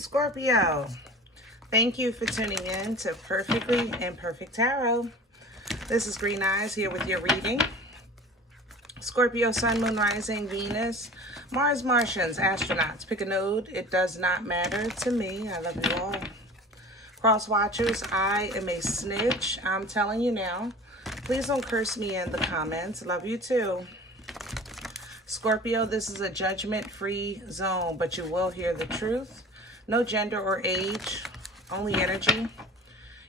Scorpio, thank you for tuning in to Perfectly Imperfect Tarot. This is Green Eyes here with your reading. Scorpio, Sun, Moon, Rising, Venus, Mars, Martians, astronauts. Pick a node. It does not matter to me. I love you all. Cross watchers, I am a snitch. I'm telling you now. Please don't curse me in the comments. Love you too. Scorpio, this is a judgment-free zone, but you will hear the truth. No gender or age, only energy.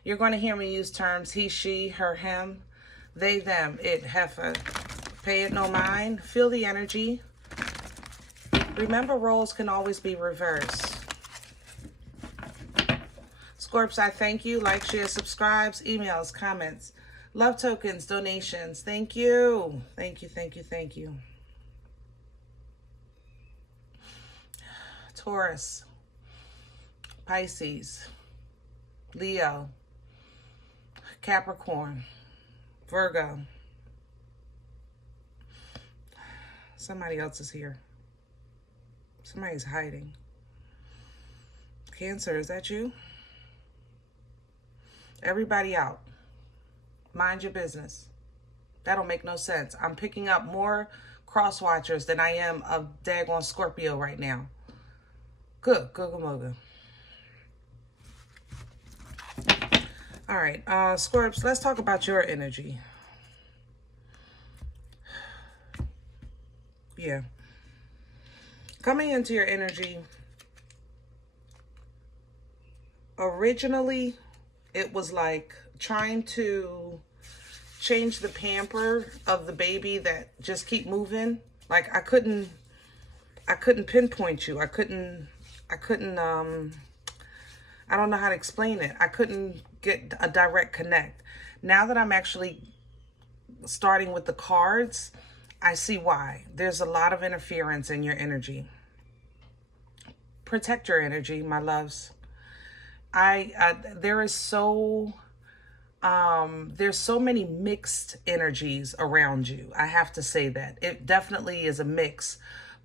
You're going to hear me use terms he, she, her, him, they, them, it, heifer. Pay it no mind. Feel the energy. Remember, roles can always be reversed. Scorps, I thank you. Like, share, subscribes, emails, comments, love tokens, donations. Thank you. Thank you, thank you, thank you. Taurus, Pisces, Leo, Capricorn, Virgo. Somebody else is here. Somebody's hiding. Cancer, is that you? Everybody out. Mind your business. That don't make no sense. I'm picking up more cross watchers than I am of daggone Scorpio right now. Good, Googa All right, Scorps, let's talk about your energy. Yeah. Coming into your energy, originally, it was like trying to change the pamper of the baby that just keep moving. Like I couldn't pinpoint you. I don't know how to explain it. I couldn't get a direct connect. Now that I'm actually starting with the cards, I see why. There's a lot of interference in your energy. Protect your energy, my loves. There's so many mixed energies around you. I have to say that. It definitely is a mix,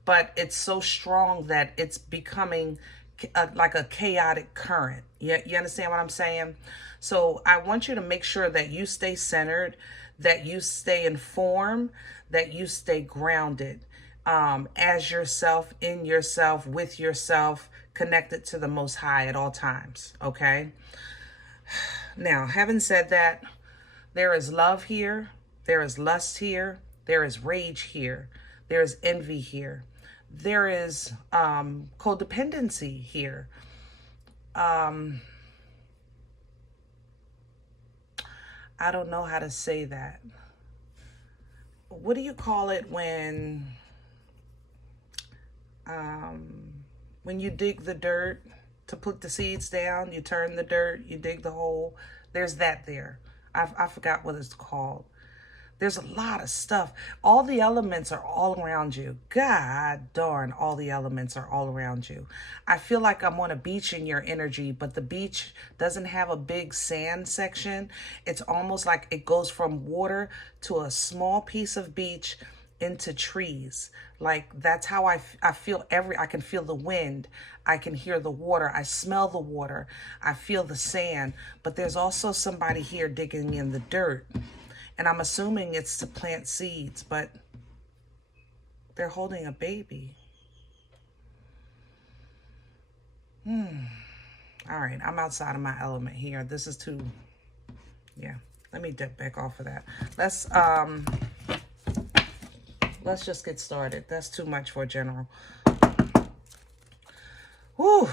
but it's so strong that it's becoming like a chaotic current. You understand what I'm saying? So I want you to make sure that you stay centered, that you stay informed, that you stay grounded as yourself, in yourself, with yourself, connected to the Most High at all times, okay? Now, having said that, there is love here, there is lust here, there is rage here, there is envy here, there is codependency here. I don't know how to say that. What do you call it when you dig the dirt to put the seeds down? You turn the dirt, you dig the hole. There's that there. I forgot what it's called. There's a lot of stuff. All the elements are all around you. God darn, all the elements are all around you. I feel like I'm on a beach in your energy, but the beach doesn't have a big sand section. It's almost like it goes from water to a small piece of beach into trees. Like that's how I feel. I can feel the wind. I can hear the water. I smell the water. I feel the sand. But there's also somebody here digging in the dirt. And I'm assuming it's to plant seeds, but they're holding a baby. All right, I'm outside of my element here. This is too, yeah. Let me dip back off of that. Let's just get started. That's too much for a general. Whew.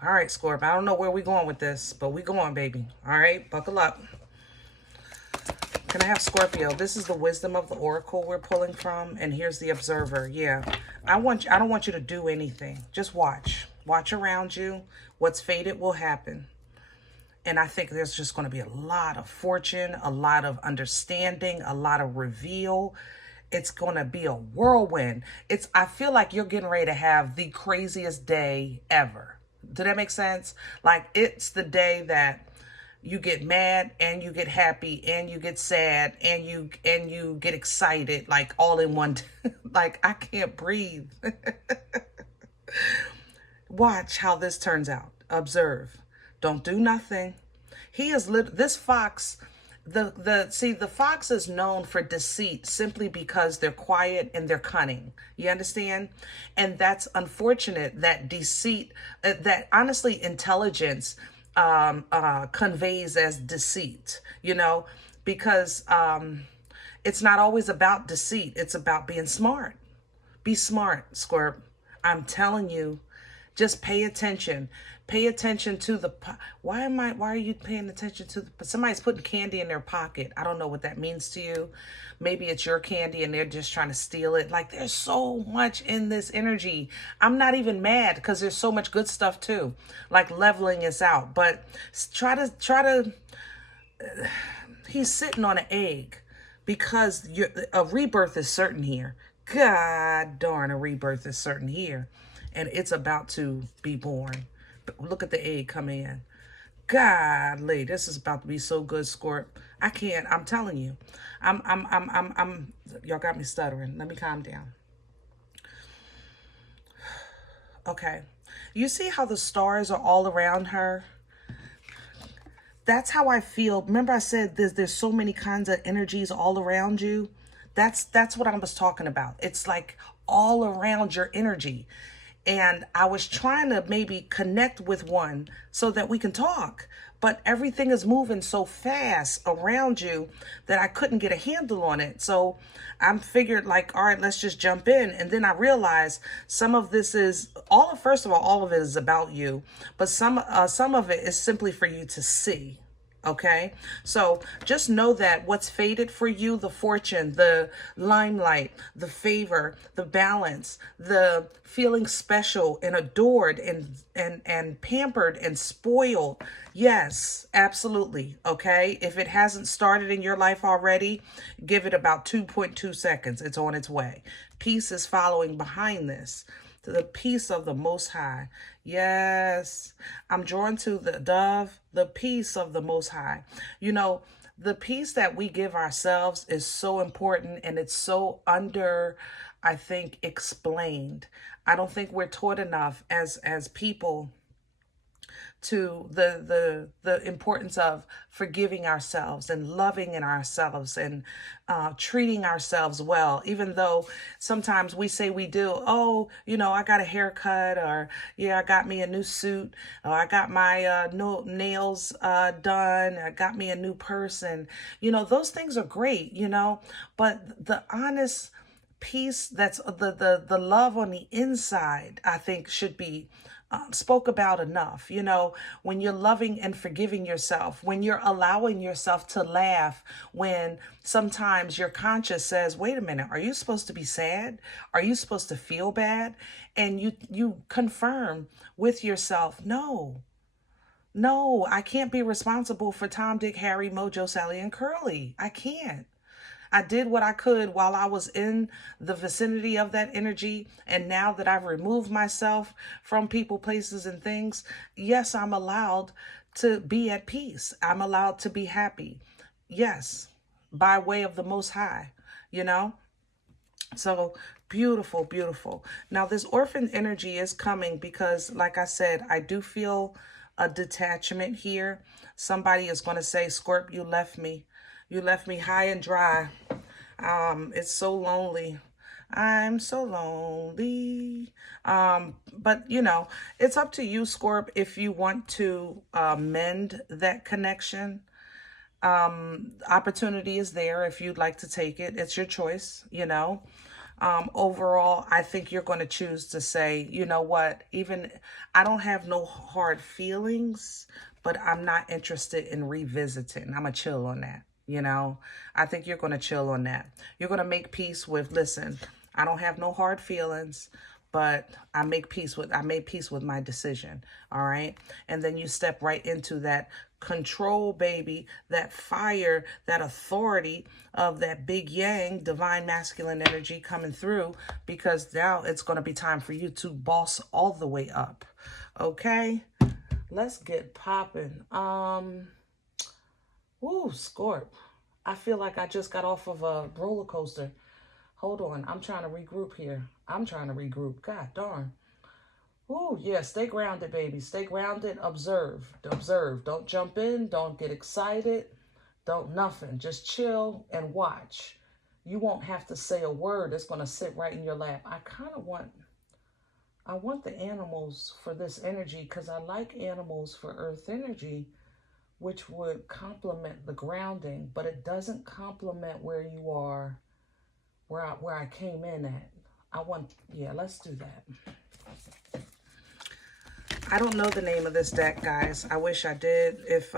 All right, Scorp. I don't know where we're going with this, but we going, baby. All right, buckle up. Can I have Scorpio? This is the wisdom of the oracle we're pulling from, and here's the observer. Yeah, I don't want you to do anything. Just watch. Watch around you. What's fated will happen. And I think there's just going to be a lot of fortune, a lot of understanding, a lot of reveal. It's going to be a whirlwind. I feel like you're getting ready to have the craziest day ever. Did that make sense? Like it's the day that you get mad and you get happy and you get sad and you get excited, like all in one. Like I can't breathe. Watch how this turns out. Observe. Don't do nothing. He is this fox. The fox is known for deceit simply because they're quiet and they're cunning. You understand? And that's unfortunate that deceit, that honestly intelligence conveys as deceit, you know, because it's not always about deceit. It's about being smart. Be smart, Scorp. I'm telling you, just pay attention. Pay attention to the, why are you paying attention to somebody's putting candy in their pocket. I don't know what that means to you. Maybe it's your candy and they're just trying to steal it. Like, there's so much in this energy. I'm not even mad because there's so much good stuff too. Like leveling us out. But try to, he's sitting on an egg because a rebirth is certain here. God darn, a rebirth is certain here. And it's about to be born. Look at the egg coming in. Golly, this is about to be so good, Scorp. I can't, I'm telling you. Y'all got me stuttering. Let me calm down. Okay. You see how the stars are all around her? That's how I feel. Remember I said there's so many kinds of energies all around you? That's what I was talking about. It's like all around your energy. And I was trying to maybe connect with one so that we can talk. But everything is moving so fast around you that I couldn't get a handle on it. So I figured like, all right, let's just jump in. And then I realized some of this is, first of all of it is about you. But some of it is simply for you to see. Okay, so just know that what's fated for you, the fortune, the limelight, the favor, the balance, the feeling special and adored and pampered and spoiled. Yes, absolutely. Okay, if it hasn't started in your life already, give it about 2.2 seconds. It's on its way. Peace is following behind this. The peace of the Most High. Yes, I'm drawn to the dove, the peace of the Most High. You know, the peace that we give ourselves is so important, and it's so I think, explained. I don't think we're taught enough as people to the importance of forgiving ourselves and loving in ourselves and treating ourselves well, even though sometimes we say we do. Oh, you know, I got a haircut, or yeah, I got me a new suit, or I got my nails done, I got me a new purse, and you know, those things are great, you know, but the honest peace, that's the love on the inside, I think should be spoke about enough. You know, when you're loving and forgiving yourself, when you're allowing yourself to laugh, when sometimes your conscience says, wait a minute, are you supposed to be sad? Are you supposed to feel bad? And you confirm with yourself, no, I can't be responsible for Tom, Dick, Harry, Mojo, Sally, and Curly. I can't. I did what I could while I was in the vicinity of that energy. And now that I've removed myself from people, places, and things, yes, I'm allowed to be at peace. I'm allowed to be happy. Yes, by way of the Most High, you know? So beautiful, beautiful. Now, this orphan energy is coming because, like I said, I do feel a detachment here. Somebody is going to say, Scorp, you left me. You left me high and dry. It's so lonely. I'm so lonely. But, you know, it's up to you, Scorp, if you want to mend that connection. Opportunity is there if you'd like to take it. It's your choice, you know. Overall, I think you're going to choose to say, you know what, even I don't have no hard feelings, but I'm not interested in revisiting. I'm going to chill on that. You know, I think you're going to chill on that. You're going to make peace with, listen, I don't have no hard feelings, but I made peace with my decision. All right. And then you step right into that control, baby, that fire, that authority of that big yang, divine masculine energy coming through, because now it's going to be time for you to boss all the way up. Okay. Let's get popping. Ooh, Scorp. I feel like I just got off of a roller coaster. Hold on. I'm trying to regroup here. God darn. Oh, yeah, stay grounded, baby. Stay grounded. Observe. Observe. Don't jump in. Don't get excited. Don't nothing. Just chill and watch. You won't have to say a word. It's going to sit right in your lap. I want the animals for this energy because I like animals for earth energy, which would complement the grounding, but it doesn't complement where you are, where I came in at. Yeah, let's do that. I don't know the name of this deck, guys. I wish I did. If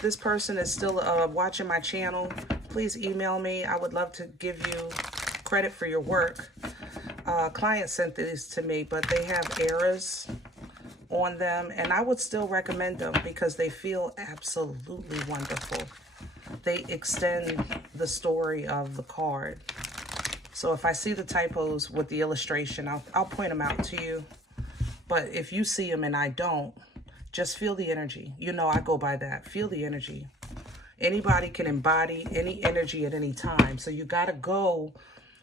this person is still watching my channel, please email me. I would love to give you credit for your work. Client sent these to me, but they have errors on them, and I would still recommend them because they feel absolutely wonderful. They extend the story of the card. So if I see the typos with the illustration, I'll point them out to you. But if you see them and I don't, just feel the energy. You know I go by that. Feel the energy. Anybody can embody any energy at any time. So you got to go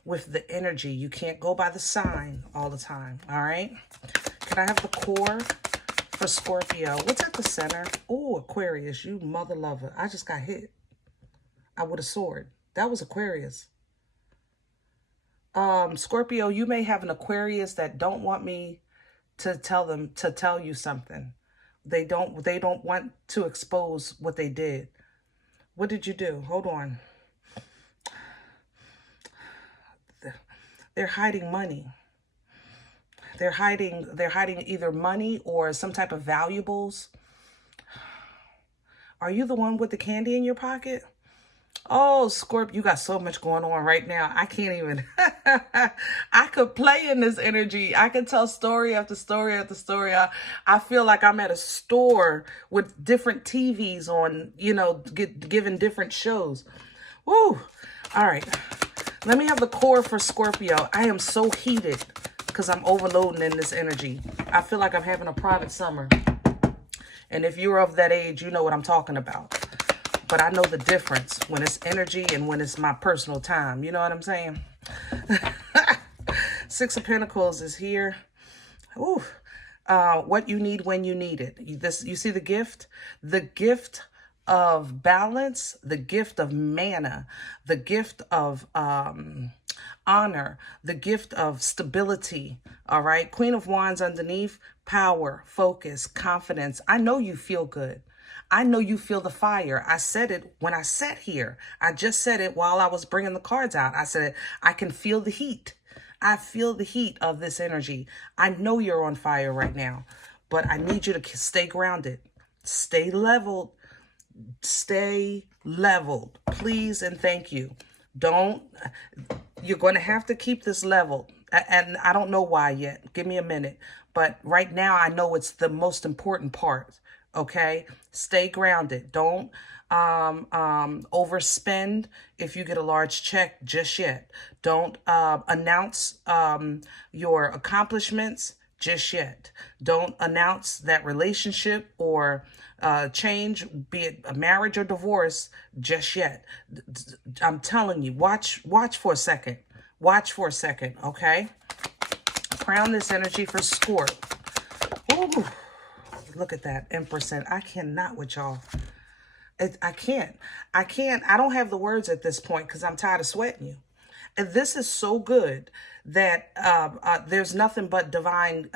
with the energy. You can't go by the sign all the time. All right? Can I have the core for Scorpio? What's at the center? Oh, Aquarius, you mother lover. I just got hit. With a sword. That was Aquarius. Scorpio, you may have an Aquarius that don't want me to tell you something. They don't want to expose what they did. What did you do? Hold on. They're hiding money. They're hiding either money or some type of valuables. Are you the one with the candy in your pocket? Oh, Scorpio, you got so much going on right now. I can't even. I could play in this energy. I could tell story after story after story. I feel like I'm at a store with different TVs on, you know, given different shows. Woo. All right. Let me have the core for Scorpio. I am so heated because I'm overloading in this energy. I feel like I'm having a private summer. And if you're of that age, you know what I'm talking about. But I know the difference when it's energy and when it's my personal time. You know what I'm saying? Six of Pentacles is here. Ooh. What you need when you need it. You see the gift? The gift of balance, the gift of mana, the gift of honor, the gift of stability. All right? Queen of Wands underneath, power, focus, confidence. I know you feel good. I know you feel the fire. I said it when I sat here. I just said it while I was bringing the cards out. I said, I can feel the heat. I feel the heat of this energy. I know you're on fire right now, but I need you to stay grounded. Stay leveled. Stay leveled. Please and thank you. You're going to have to keep this leveled. And I don't know why yet. Give me a minute. But right now, I know it's the most important part. Okay, stay grounded. Don't overspend if you get a large check just yet. Don't announce your accomplishments just yet. Don't announce that relationship or change, be it a marriage or divorce, just yet. I'm telling you, watch for a second. Watch for a second, okay? Crown this energy for Scorp. Ooh. Look at that, Empress. I cannot with y'all. I can't. I don't have the words at this point because I'm tired of sweating you. And this is so good that there's nothing but divine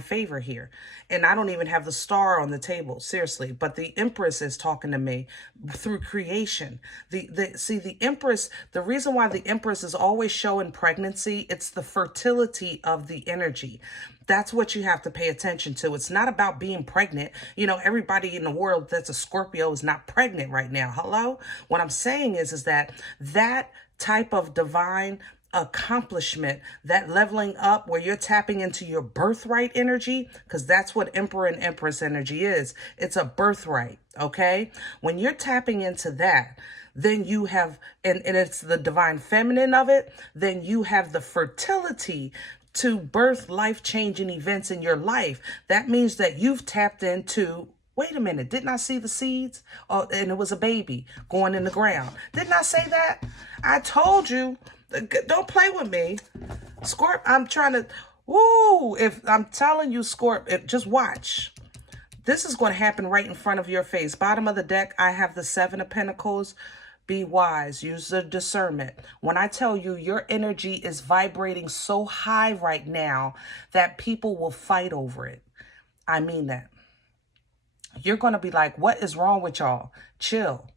favor here. And I don't even have the star on the table, seriously. But the Empress is talking to me through creation. The Empress, the reason why the Empress is always showing pregnancy, it's the fertility of the energy. That's what you have to pay attention to. It's not about being pregnant. You know, everybody in the world that's a Scorpio is not pregnant right now. Hello? What I'm saying is that type of divine accomplishment, that leveling up where you're tapping into your birthright energy, because that's what Emperor and Empress energy is. It's a birthright, okay? When you're tapping into that, then you have, and it's the divine feminine of it, then you have the fertility to birth life-changing events in your life. That means that you've tapped into, wait a minute, didn't I see the seeds? Oh, and it was a baby going in the ground. Didn't I say that? I told you, don't play with me. Scorp, I'm trying to, Woo! If I'm telling you, Scorpio, just watch. This is going to happen right in front of your face. Bottom of the deck, I have the Seven of Pentacles. Be wise. Use the discernment. When I tell you your energy is vibrating so high right now that people will fight over it, I mean that. You're going to be like, what is wrong with y'all? Chill.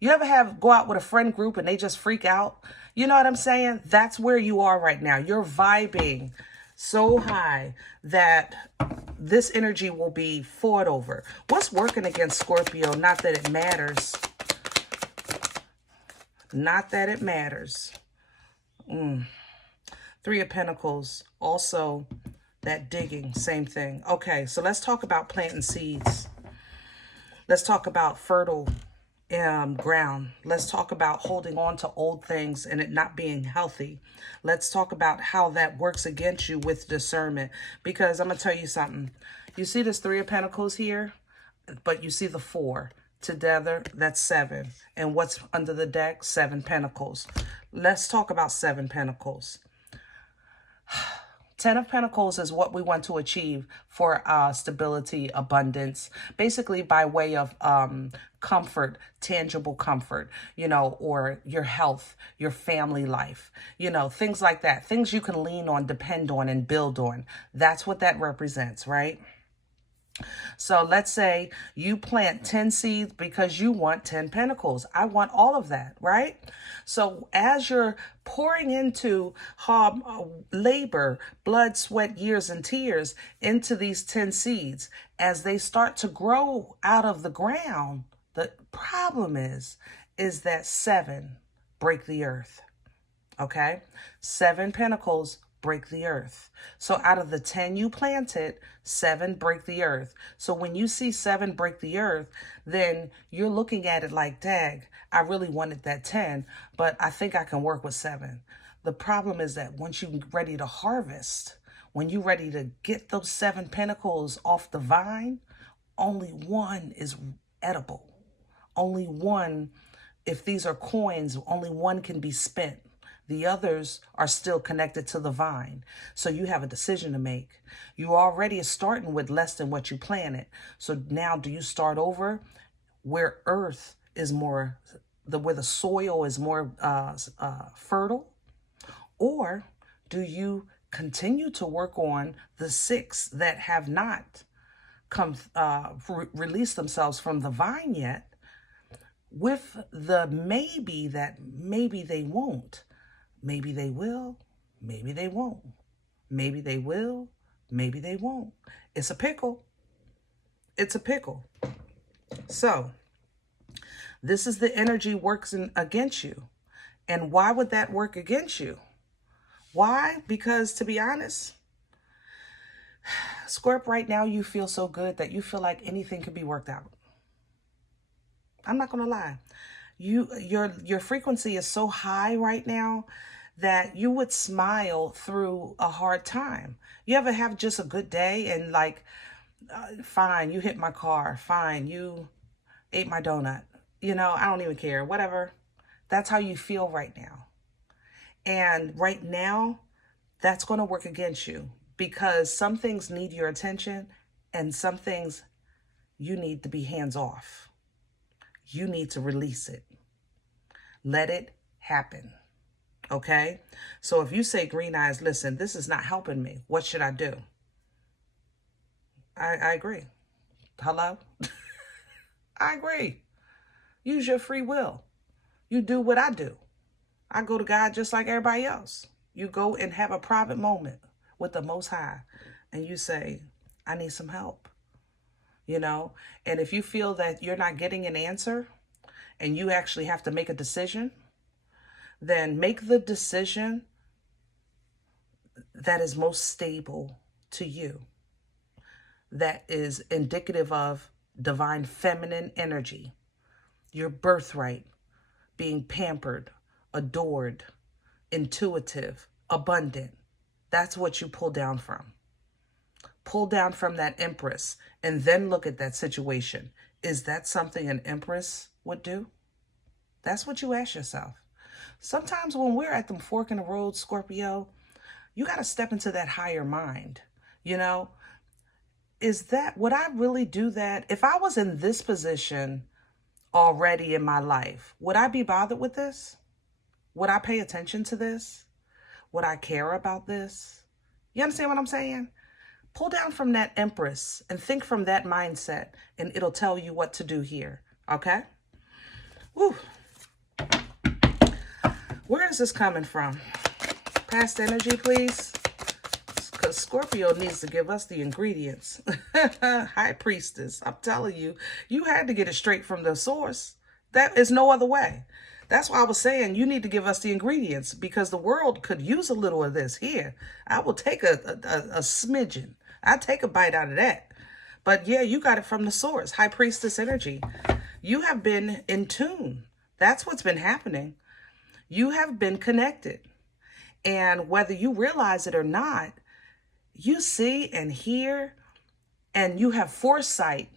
You ever go out with a friend group and they just freak out? You know what I'm saying? That's where you are right now. You're vibing so high that this energy will be fought over. What's working against Scorpio? Not that it matters. Not that it matters. Three of Pentacles. Also, that digging. Same thing. Okay, so let's talk about planting seeds. Let's talk about fertile ground. Let's talk about holding on to old things and it not being healthy. Let's talk about how that works against you with discernment. Because I'm going to tell you something. You see this Three of Pentacles here, but you see the four. Together, that's seven. And what's under the deck? Seven Pentacles. Let's talk about Seven Pentacles. 10 of Pentacles is what we want to achieve for stability, abundance, basically by way of comfort, tangible comfort, you know, or your health, your family life, you know, things like that. Things you can lean on, depend on, and build on. That's what that represents, right? So let's say you plant 10 seeds because you want 10 pentacles. I want all of that, right? So as you're pouring into hard labor, blood, sweat, years, and tears into these 10 seeds, as they start to grow out of the ground, the problem is that seven break the earth, okay? Seven pentacles break the earth. So out of the 10 you planted, seven break the earth. So when you see seven break the earth, then you're looking at it like, dag, I really wanted that 10, but I think I can work with seven. The problem is that once you're ready to harvest, when you're ready to get those seven pentacles off the vine, only one is edible. Only one, if these are coins, only one can be spent. The others are still connected to the vine. So you have a decision to make. You already are starting with less than what you planted. So now do you start over where earth is more, where the soil is more fertile? Or do you continue to work on the six that have not released themselves from the vine yet, with the maybe that maybe they won't? Maybe they will, maybe they won't. Maybe they will, maybe they won't. It's a pickle. It's a pickle. So, this is the energy works against you. And why would that work against you? Why? Because to be honest, Scorp, right now you feel so good that you feel like anything can be worked out. I'm not going to lie. Your frequency is so high right now that you would smile through a hard time. You ever have just a good day and like, fine, you hit my car. Fine, you ate my donut. You know, I don't even care. Whatever. That's how you feel right now. And right now, that's going to work against you because some things need your attention and some things you need to be hands off. You need to release it. Let it happen. Okay? So if you say, Green Eyes, listen, this is not helping me. What should I do? I agree. Hello? I agree. Use your free will. You do what I do. I go to God just like everybody else. You go and have a private moment with the Most High and you say, I need some help. You know? And if you feel that you're not getting an answer and you actually have to make a decision, then make the decision that is most stable to you, that is indicative of divine feminine energy, your birthright, being pampered, adored, intuitive, abundant. That's what you pull down from. Pull down from that Empress and then look at that situation. Is that something an Empress would do? That's what you ask yourself. Sometimes when we're at the fork in the road, Scorpio, you got to step into that higher mind. You know, would I really do that? If I was in this position already in my life, would I be bothered with this? Would I pay attention to this? Would I care about this? You understand what I'm saying? Pull down from that Empress and think from that mindset, and it'll tell you what to do here. Okay? Woo. Where is this coming from? Past energy, please. Because Scorpio needs to give us the ingredients. High Priestess, I'm telling you, you had to get it straight from the source. That is no other way. That's why I was saying you need to give us the ingredients, because the world could use a little of this. Here, I will take a smidgen. I'll take a bite out of that. But yeah, you got it from the source. High Priestess energy. You have been in tune. That's what's been happening. You have been connected. And whether you realize it or not, you see and hear, and you have foresight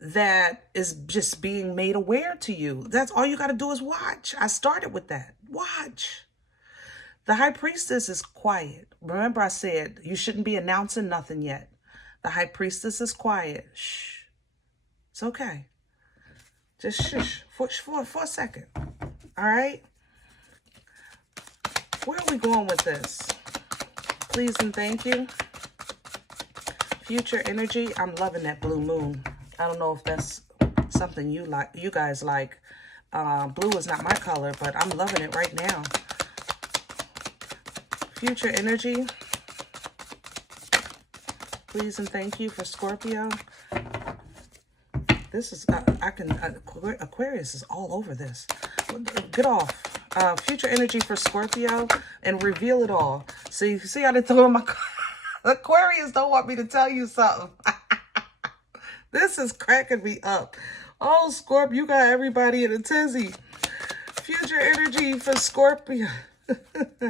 that is just being made aware to you. That's all you got to do is watch. I started with that. Watch. The High Priestess is quiet. Remember I said you shouldn't be announcing nothing yet. The High Priestess is quiet. Shh. It's okay. Just shush for a second. All right? Where are we going with this? Please and thank you. Future energy. I'm loving that blue moon. I don't know if that's something you guys like. Blue is not my color, but I'm loving it right now. Future energy. Please and thank you for Scorpio. This is, Aquarius is all over this. Get off. Future energy for Scorpio, and reveal it all. See how they throw in my Aquarius don't want me to tell you something. This is cracking me up. Oh, Scorpio, you got everybody in a tizzy. Future energy for Scorpio.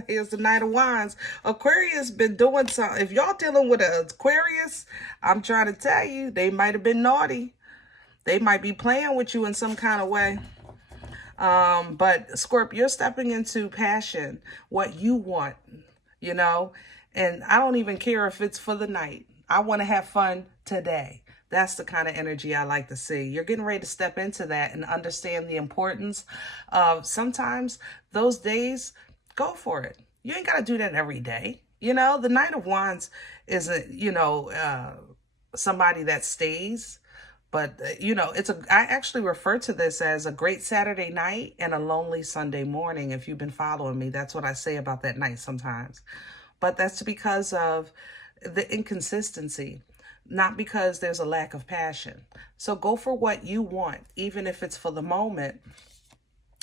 Here's the Knight of Wands. Aquarius been doing something. If y'all dealing with an Aquarius, I'm trying to tell you, they might have been naughty. They might be playing with you in some kind of way. But Scorpio, you're stepping into passion, what you want, you know, and I don't even care if it's for the night. I want to have fun today. That's the kind of energy I like to see. You're getting ready to step into that and understand the importance of sometimes those days. Go for it. You ain't got to do that every day. You know, the Knight of Wands isn't, you know, somebody that stays. But, you know, I actually refer to this as a great Saturday night and a lonely Sunday morning. If you've been following me, that's what I say about that night sometimes. But that's because of the inconsistency, not because there's a lack of passion. So go for what you want, even if it's for the moment.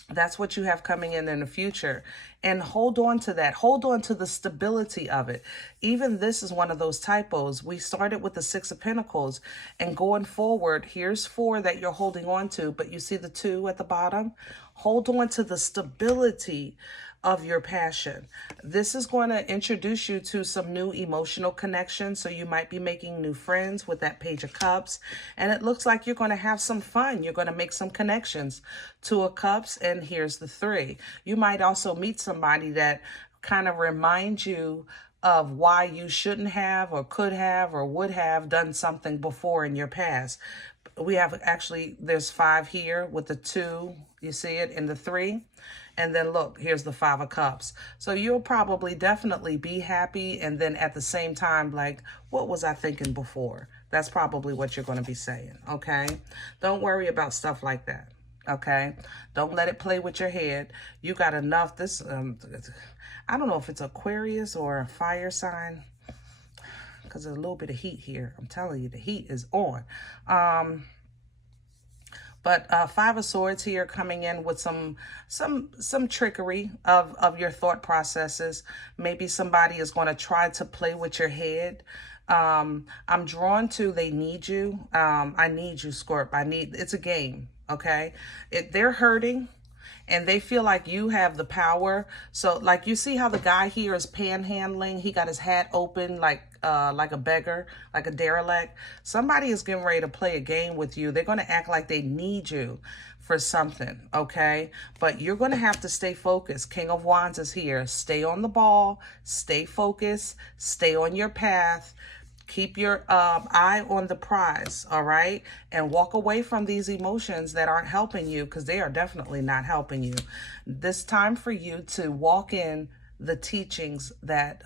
That's what you have coming in the future. And hold on to that. Hold on to the stability of it. Even this is one of those typos. We started with the Six of Pentacles, and going forward, here's 4 that you're holding on to, but you see the 2 at the bottom? Hold on to the stability of your passion. This is going to introduce you to some new emotional connections. So you might be making new friends with that Page of Cups. And it looks like you're going to have some fun. You're going to make some connections. 2 of Cups, and here's the 3. You might also meet somebody that kind of reminds you of why you shouldn't have or could have or would have done something before in your past. We have actually, there's 5 here with the 2, you see it, and the 3. And then look, here's the 5 of Cups. So you'll probably definitely be happy. And then at the same time, like, what was I thinking before? That's probably what you're going to be saying. Okay. Don't worry about stuff like that. Okay. Don't let it play with your head. You got enough. This, I don't know if it's Aquarius or a fire sign, because there's a little bit of heat here. I'm telling you, the heat is on. But 5 of Swords here coming in with some trickery of your thought processes. Maybe somebody is going to try to play with your head. I'm drawn to they need you. I need you, Scorp. It's a game, okay? They're hurting. and they feel like you have the power. So like you see how the guy here is panhandling, he got his hat open like a beggar, like a derelict. Somebody is getting ready to play a game with you. They're going to act like they need you for something, okay? But you're going to have to stay focused. King of Wands is here. Stay on the ball, stay focused, stay on your path. Keep your eye on the prize, all right? And walk away from these emotions that aren't helping you, because they are definitely not helping you. This time for you to walk in the teachings that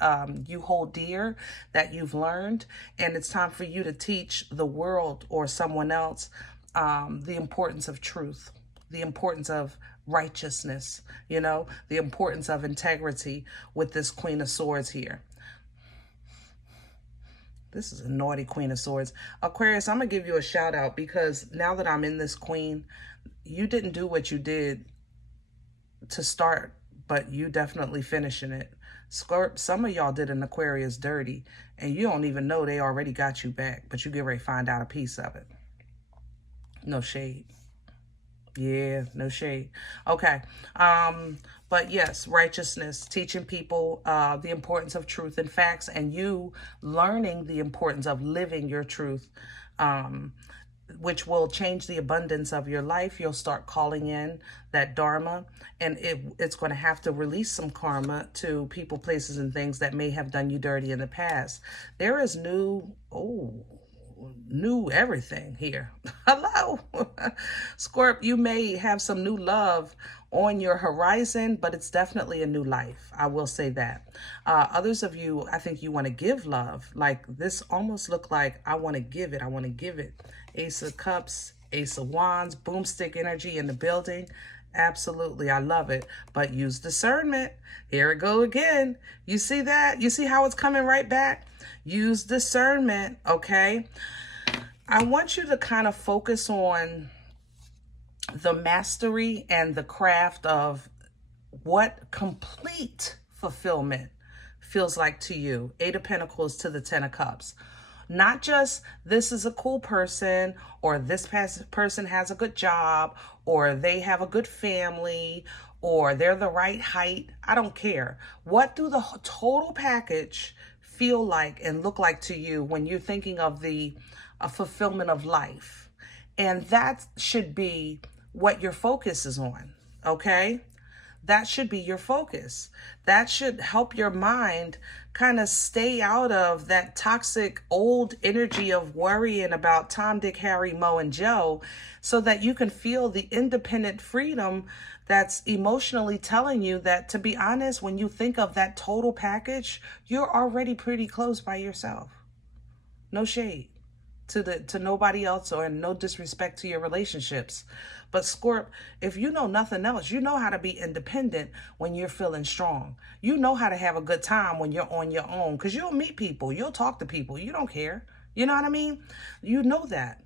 you hold dear, that you've learned, and it's time for you to teach the world or someone else the importance of truth, the importance of righteousness, you know, the importance of integrity with this Queen of Swords here. This is a naughty Queen of Swords. Aquarius, I'm going to give you a shout out, because now that I'm in this Queen, you didn't do what you did to start, but you definitely finishing it. Some of y'all did an Aquarius dirty, and you don't even know they already got you back, but you get ready to find out a piece of it. No shade. Yeah, no shade. Okay. But yes, righteousness, teaching people the importance of truth and facts, and you learning the importance of living your truth, which will change the abundance of your life. You'll start calling in that dharma, and it's going to have to release some karma to people, places, and things that may have done you dirty in the past. There is new everything here. Hello. Scorp, you may have some new love on your horizon, but it's definitely a new life. I will say that. Others of you, I think you want to give love. Like this almost look like I want to give it. I want to give it. Ace of Cups, Ace of Wands, boomstick energy in the building. Absolutely. I love it. But use discernment. Here it go again. You see that? You see how it's coming right back? Use discernment, okay? I want you to kind of focus on the mastery and the craft of what complete fulfillment feels like to you. Eight of Pentacles to the Ten of Cups. Not just this is a cool person, or this person has a good job, or they have a good family, or they're the right height. I don't care. What do the total package feel like and look like to you when you're thinking of the fulfillment of life? And that should be what your focus is on, okay? That should be your focus. That should help your mind kind of stay out of that toxic old energy of worrying about Tom, Dick, Harry, Mo, and Joe, so that you can feel the independent freedom that's emotionally telling you that, to be honest, when you think of that total package, you're already pretty close by yourself. No shade to nobody else, or no disrespect to your relationships. But Scorp, if you know nothing else, you know how to be independent when you're feeling strong. You know how to have a good time when you're on your own, because you'll meet people, you'll talk to people, you don't care. You know what I mean? You know that.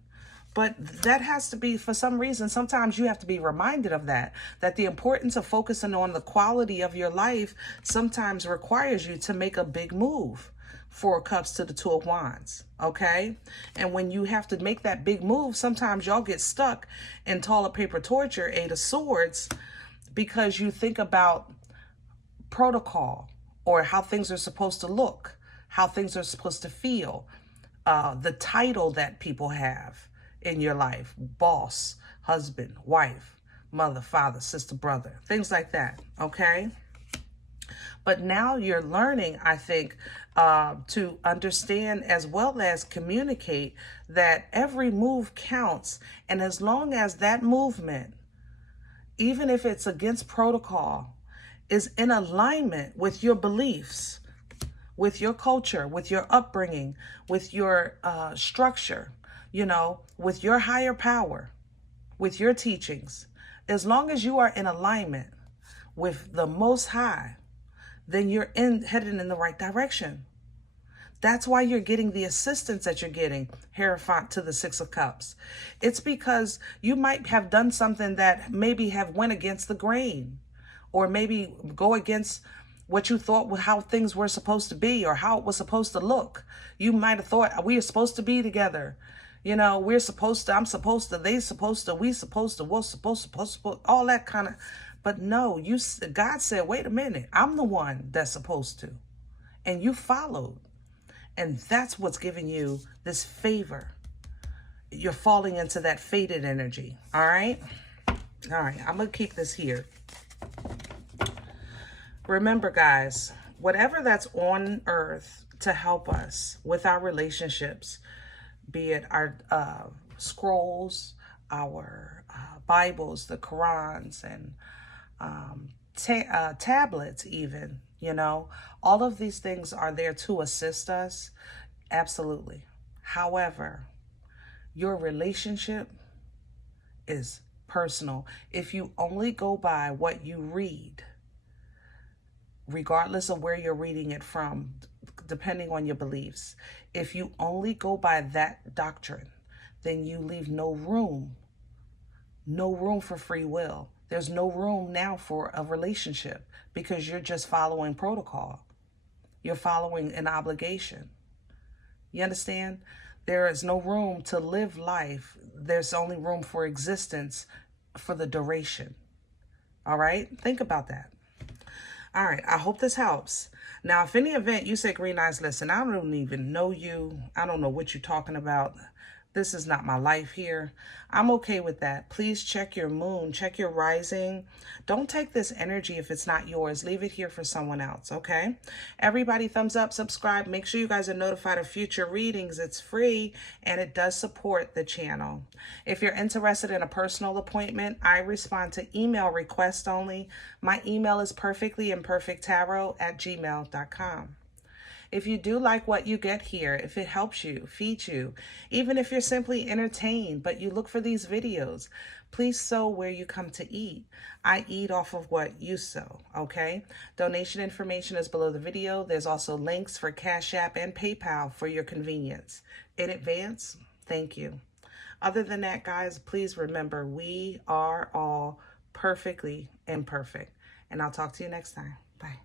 But that has to be, for some reason, sometimes you have to be reminded of that the importance of focusing on the quality of your life sometimes requires you to make a big move. Four of Cups to the Two of Wands, okay? And when you have to make that big move, sometimes y'all get stuck in toilet paper torture, Eight of Swords, because you think about protocol, or how things are supposed to look, how things are supposed to feel, the title that people have in your life: boss, husband, wife, mother, father, sister, brother, things like that, okay? But now you're learning, I think, to understand as well as communicate that every move counts. And as long as that movement, even if it's against protocol, is in alignment with your beliefs, with your culture, with your upbringing, with your structure, you know, with your higher power, with your teachings, as long as you are in alignment with the Most High, then you're headed in the right direction. That's why you're getting the assistance that you're getting. Hierophant to the Six of Cups. It's because you might have done something that maybe have went against the grain, or maybe go against what you thought how things were supposed to be, or how it was supposed to look. You might have thought we are supposed to be together. You know, we're supposed to, I'm supposed to, they supposed to, we supposed to, we're supposed to, all that kind of. But no, God said, wait a minute, I'm the one that's supposed to. And you followed. And that's what's giving you this favor. You're falling into that fated energy. All right? All right, I'm going to keep this here. Remember, guys, whatever that's on earth to help us with our relationships, be it our scrolls, our Bibles, the Qurans, and tablets even, you know, all of these things are there to assist us. Absolutely. However, your relationship is personal. If you only go by what you read, regardless of where you're reading it from, depending on your beliefs, if you only go by that doctrine, then you leave no room for free will. There's no room now for a relationship because you're just following protocol. You're following an obligation. You understand? There is no room to live life. There's only room for existence for the duration. All right? Think about that. All right, I hope this helps. Now, if any event you say, Green Eyes, listen, I don't even know you. I don't know what you're talking about. This is not my life here. I'm okay with that. Please check your moon, check your rising. Don't take this energy if it's not yours. Leave it here for someone else, okay? Everybody, thumbs up, subscribe. Make sure you guys are notified of future readings. It's free, and it does support the channel. If you're interested in a personal appointment, I respond to email requests only. My email is perfectlyimperfecttarot@gmail.com. If you do like what you get here, if it helps you, feeds you, even if you're simply entertained, but you look for these videos, please sow where you come to eat. I eat off of what you sow, okay? Donation information is below the video. There's also links for CashApp and PayPal for your convenience. In advance, thank you. Other than that, guys, please remember, we are all perfectly imperfect. And I'll talk to you next time. Bye.